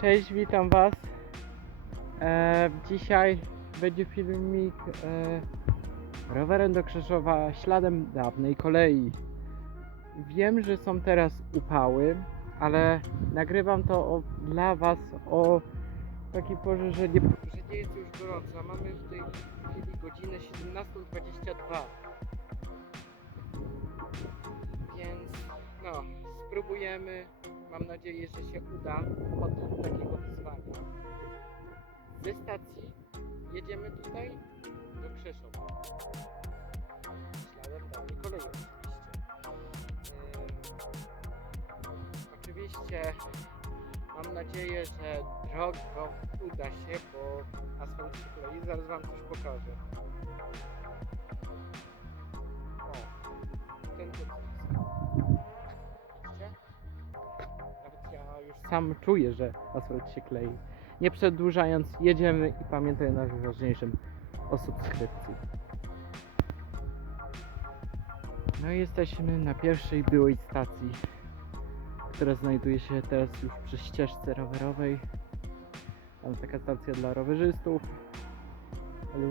Cześć, witam Was. E, dzisiaj będzie filmik e, rowerem do Krzeszowa śladem dawnej kolei. Wiem, że są teraz upały, ale nagrywam to o, dla Was o takiej porze, że nie, że nie jest już gorąco. Mamy w tej chwili godzinę 17.22. Więc no, spróbujemy. Mam nadzieję, że się uda od takiego wyzwania. Ze stacji jedziemy tutaj do Krzeszowa. Śladem dalej kolei oczywiście. Ym, oczywiście mam nadzieję, że drogą uda się, bo asfalt się klei. Zaraz wam coś pokażę. Sam czuję, że asfalt się klei. Nie przedłużając, jedziemy i pamiętaj o najważniejszym o subskrypcji. No i jesteśmy na pierwszej byłej stacji, która znajduje się teraz już przy ścieżce rowerowej. Tam taka stacja dla rowerzystów, ale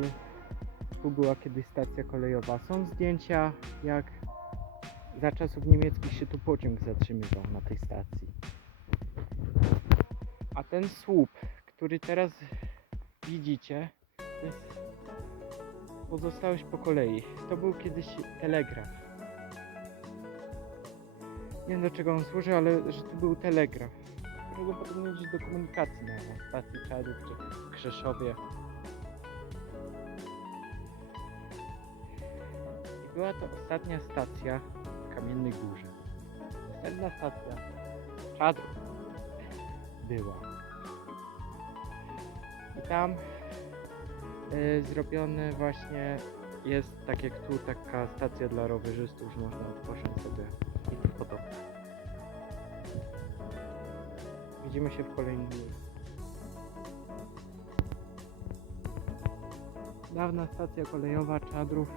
tu była kiedyś stacja kolejowa. Są zdjęcia, jak za czasów niemieckich się tu pociąg zatrzymywał na tej stacji. A ten słup, który teraz widzicie, to jest pozostałość po kolei. To był kiedyś telegraf. Nie wiem do czego on służy, ale że tu był telegraf. Prawdopodobnie gdzieś do komunikacji na stacji Czadów czy w Krzeszowie. I była to ostatnia stacja w Kamiennej Górze. Następna stacja Czadów była. I tam y, zrobione właśnie jest tak jak tu taka stacja dla rowerzystów, że można odpocząć sobie i tym. Widzimy się w kolejnym. Dawna stacja kolejowa Czadrów.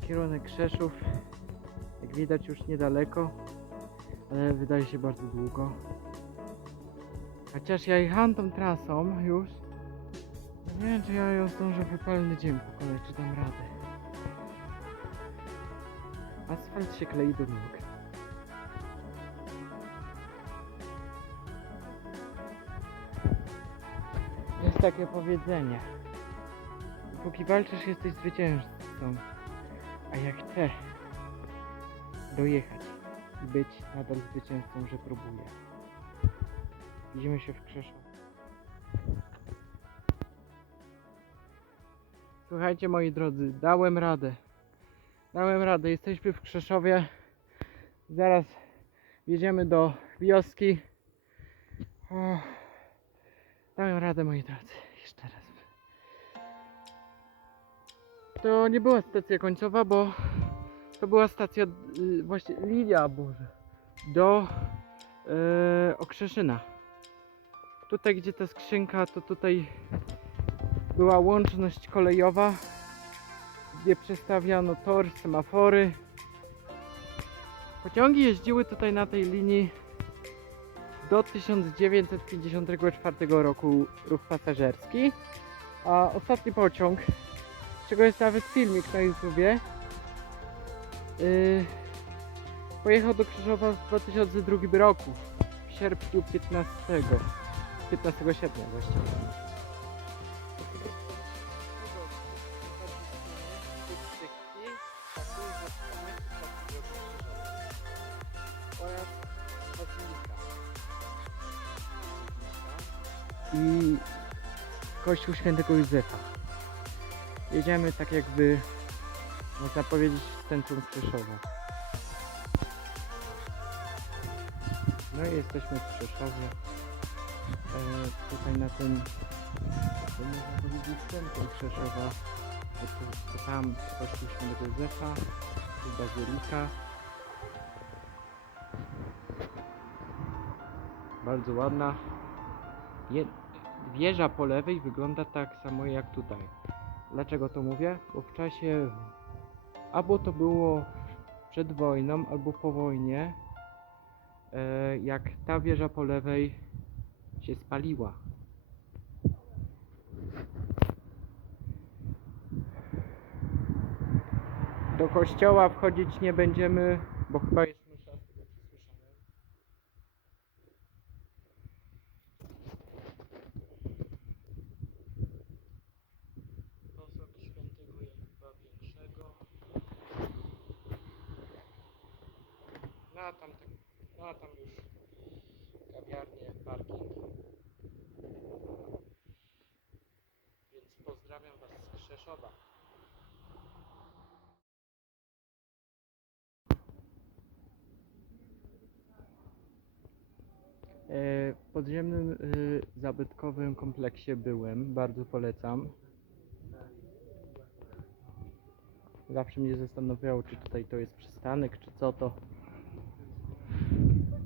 Kierunek Krzeszów. Jak widać już niedaleko, ale wydaje się bardzo długo. Chociaż ja jechałem tą trasą już. Nie wiem, czy ja ją zdążę w upalny dzień pokonać, czy dam radę. Asfalt się klei do nóg. Jest takie powiedzenie. Póki walczysz, jesteś zwycięzcą. A jak chcę dojechać i być nadal zwycięzcą, że próbuję. Widzimy się w Krzeszowie. Słuchajcie moi drodzy, dałem radę. Dałem radę, jesteśmy w Krzeszowie. Zaraz jedziemy do wioski. O, dałem radę moi drodzy, jeszcze raz. To nie była stacja końcowa, bo to była stacja y, właśnie linia Boże do y, Okrzeszyna. Tutaj gdzie ta skrzynka to tutaj była łączność kolejowa gdzie przestawiano tor, semafory. Pociągi jeździły tutaj na tej linii do 1954 roku ruch pasażerski, a ostatni pociąg, z czego jest nawet filmik na YouTubie, yy, pojechał do Krzyżowa w 2002 roku, w sierpniu 15, 15 sierpnia właściwie. i kościół świętego Józefa. Jedziemy tak jakby, można powiedzieć, centrum Krzeszowa. No i jesteśmy w Krzeszowie. E, tutaj na tym, to można powiedzieć, centrum Krzeszowa. Tu- to tam kościół świętego Józefa, tu bazylika. Bardzo ładna. Je, wieża po lewej wygląda tak samo jak tutaj. Dlaczego to mówię? Bo w czasie albo to było przed wojną, albo po wojnie e, jak ta wieża po lewej się spaliła. Do kościoła wchodzić nie będziemy, bo chyba jest msza, z tego co słyszałem. Posąg świętego Jakuba Większego. No a tam, tak, a tam już kawiarnie, parking. Więc pozdrawiam Was z Krzeszowa. E, W podziemnym y, zabytkowym kompleksie byłem, bardzo polecam. Zawsze mnie zastanawiało, czy tutaj to jest przystanek, czy co to.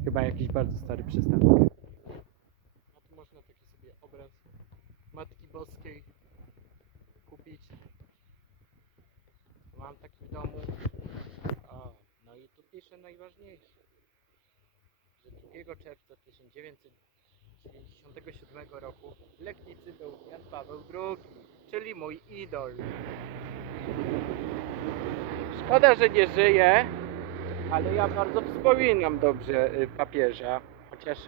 Chyba jakiś bardzo stary przystanek. No tu można taki sobie obraz Matki Boskiej kupić. Mam taki w domu. O, no i tu pisze najważniejsze że 2 czerwca 1997 roku Legnicy był Jan Paweł II, czyli mój idol. Szkoda, że nie żyje, ale ja bardzo wspominam dobrze y, papieża, chociaż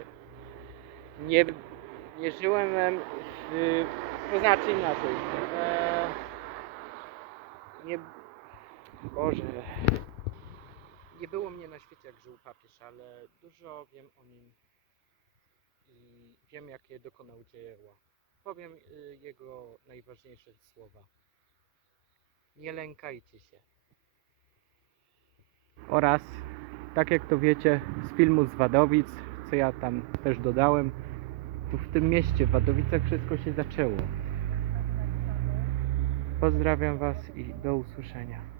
nie, nie żyłem w, to znaczy inaczej. Nie, Boże, nie było mnie na świecie, jak żył papież, ale dużo wiem o nim i wiem, jakie dokonał dzieła. Powiem y, jego najważniejsze słowa. Nie lękajcie się. Oraz, tak jak to wiecie, z filmu z Wadowic, co ja tam też dodałem, tu w tym mieście, w Wadowicach, wszystko się zaczęło. Pozdrawiam Was i do usłyszenia.